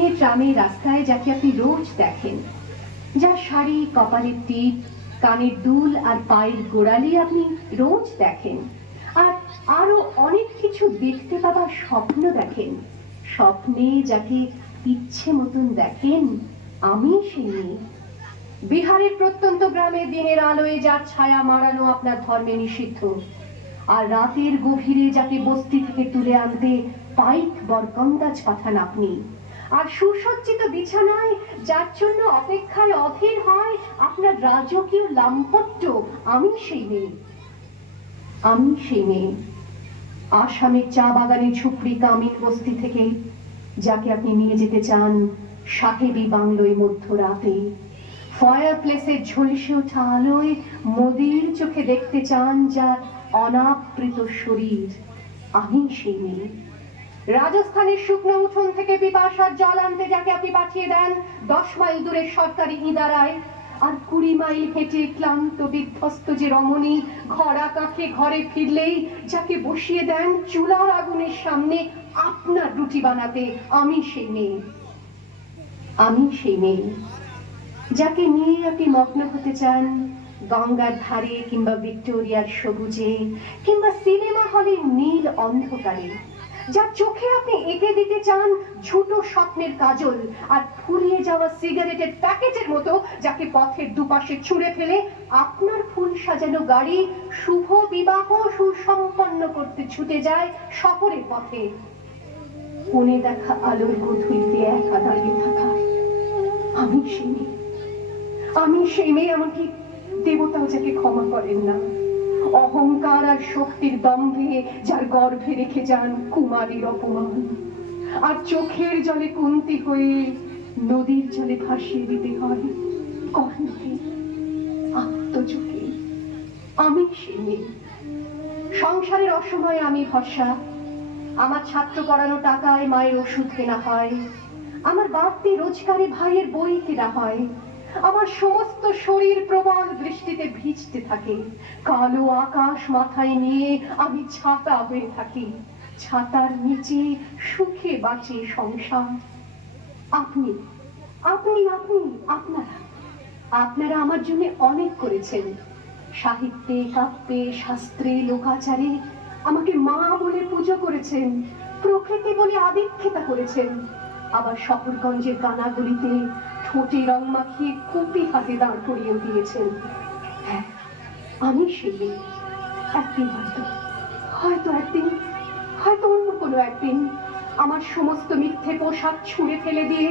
ট্রেনে ট্রামে রাস্তায় যাকে আপনি রোজ দেখেন, যার শাড়ি, কপালের টিপ, কানের দুল আর পায়ের গোড়ালি আপনি রোজ দেখেন, আর আরো অনেক কিছু দেখতে পাবার স্বপ্ন দেখেন, স্বপ্নে যাকে ইচ্ছে মতন দেখেন, আমি সেই মেয়ে। বিহারের প্রত্যন্ত গ্রামে দিনের আলোয় যার ছায়া মারানো আপনার ধর্মে নিষিদ্ধ, আর রাতের গভীরে যাকে বস্তি থেকে তুলে আনতে পাইক বরকন্দাজ পাঠান আপনি, আর সুসজ্জিত বিছানায় যার জন্য অপেক্ষায় অধীর হয় আপনার রাজকীয় লাম্পট্য, আমি সেই মেয়ে। আমি সেই মেয়ে। আসামের চা বাগানে ঝুপড়ি কামিল বস্তি থেকে যাকে আপনি নিয়ে যেতে চান সাহেবী বাংলোয় মধ্যরাতে, ফায়ার প্লেসের ঝলসে ওঠা আলোয় মোদির চোখে দেখতে চান যার অনাবৃত শরীর, আমি সেই মেয়ে। রাজস্থানের শুকনো উঠোন থেকে পিপাসার জল আনতে যাকে আপনি পাঠিয়ে দেন 10 মাইল দূরের সরকারি ইদারায়, আর 20 মাইল হেঁটে ক্লান্ত বিধ্বস্ত যে রমণী ঘরা কাকে ঘরে ফিরলেই যাকে বসিয়ে দেন চুলার আগুনের সামনে আপনার রুটি বানাতে, আমি সেই মেয়ে। আমি সেই মেয়ে যাকে নিয়ে আপনি মগ্ন হতে চান গঙ্গার ধারে কিংবা ভিক্টোরিয়ার সবুজে কিংবা সিনেমা হলের নীল অন্ধকারে, যার চোখে আপনি এঁকে দিতে চান ছোট স্বপ্নের কাজল, আর ফুরিয়ে যাওয়া সিগারেটের প্যাকেটের মতো যাকে পথের দুপাশে ছুঁড়ে ফেলে আপনার ফুল সাজানো গাড়ি শুভ বিবাহ সুসম্পন্ন করতে ছুটে যায় শহরের পথে। কোণে দেখা আলোর গধূলিতে একা দাঁড়িয়ে থাকা, আমি সেই মেয়ে। আমি সেই মেয়ে, এমনকি দেবতাও যাকে ক্ষমা করেন না, অহংকার আর শক্তির দম্ভে যার গর্ভে রেখে যান কুমারীর অপমান, আর চোখের জলে কুন্তি হয়ে নদীর জলে ভাসিয়ে দিতে হয় কর্ণকে, আত্মযোগে। আমি সেই মেয়ে। সংসারের অসময়ে আমি ভরসা, আমার ছাত্র পড়ানো টাকায় মায়ের ওষুধ কেনা হয়, আমার বাড়তি রোজগারে ভাইয়ের বই কেনা হয়, আমার সমস্ত শরীর প্রবল বৃষ্টিতে ভিজতে থাকে, কালো আকাশ মাথায় নিয়ে আমি ছাতা হয়ে থাকি, ছাতার নিচে সুখে বাঁচে সংসার। আপনি আপনি আপনি আপনারা আপনারা আমার জন্য অনেক করেছেন, সাহিত্যে, কাব্যে, শাস্ত্রে, লোকাচারে আমাকে মা বলে পুজো করেছেন, প্রকৃতি বলে আদিক্ষেতা করেছেন, আবার শহরগঞ্জের কানাগুলিতে ঠোঁটে রং মাখিয়ে কুপি হাতে দাঁড় করিয়ে দিয়েছেন। হ্যাঁ, আমি সেই একদিন, হয়তো একদিন, হয়তো অন্য কোনো একদিন আমার সমস্ত মিথ্যে পোশাক ছুঁড়ে ফেলে দিয়ে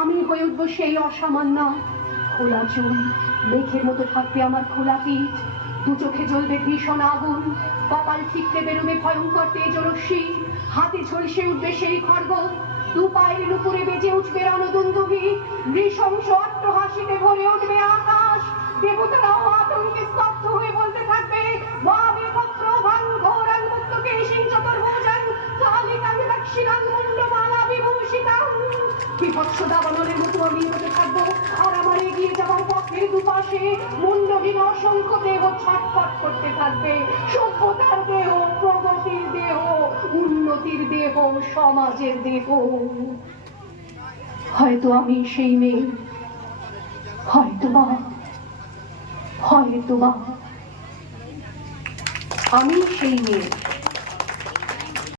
আমি হয়ে উঠবো সেই অসামান্য। খোলা চুল, মেঘের মতো থাকবে আমার খোলা পিঠ, দু চোখে জ্বলবে ভীষণ আগুন, কপাল ঠিকতে বেরোবে ভয়ঙ্কর তেজরশ্মি, হাতে ঝলসে উঠবে সেই খড়গ, দু পায়ের উপরে বেজে উঠবে রণদুন্দুভি, নৃশংস অট্টহাসিতে ভরে উঠবে আকাশ, দেবতারাও আতঙ্কে স্তব্ধ হয়ে বলতে থাকবে ওয়াবে পত্র ভাং ঘোরাং মুক্ত কেশিং চতুর্ভুজাং কালিকাং দক্ষিণাং মুন্ডমালা বিভূষিতাং। বিভৎস দাবানলের মতো আমি হতে থাকবো, আর আমার এগিয়ে যাওয়ার পথের দুপাশে মুন্ডহীন অসংখ্য দেহ ছটফট করতে থাকবে, সভ্যতার দেহ, প্রগতির দেহ, উন্নতির দেহ, সমাজের দেহ। হয়তো আমি সেই মেয়ে, হয়তোবা হয়তোবা আমি সেই মেয়ে।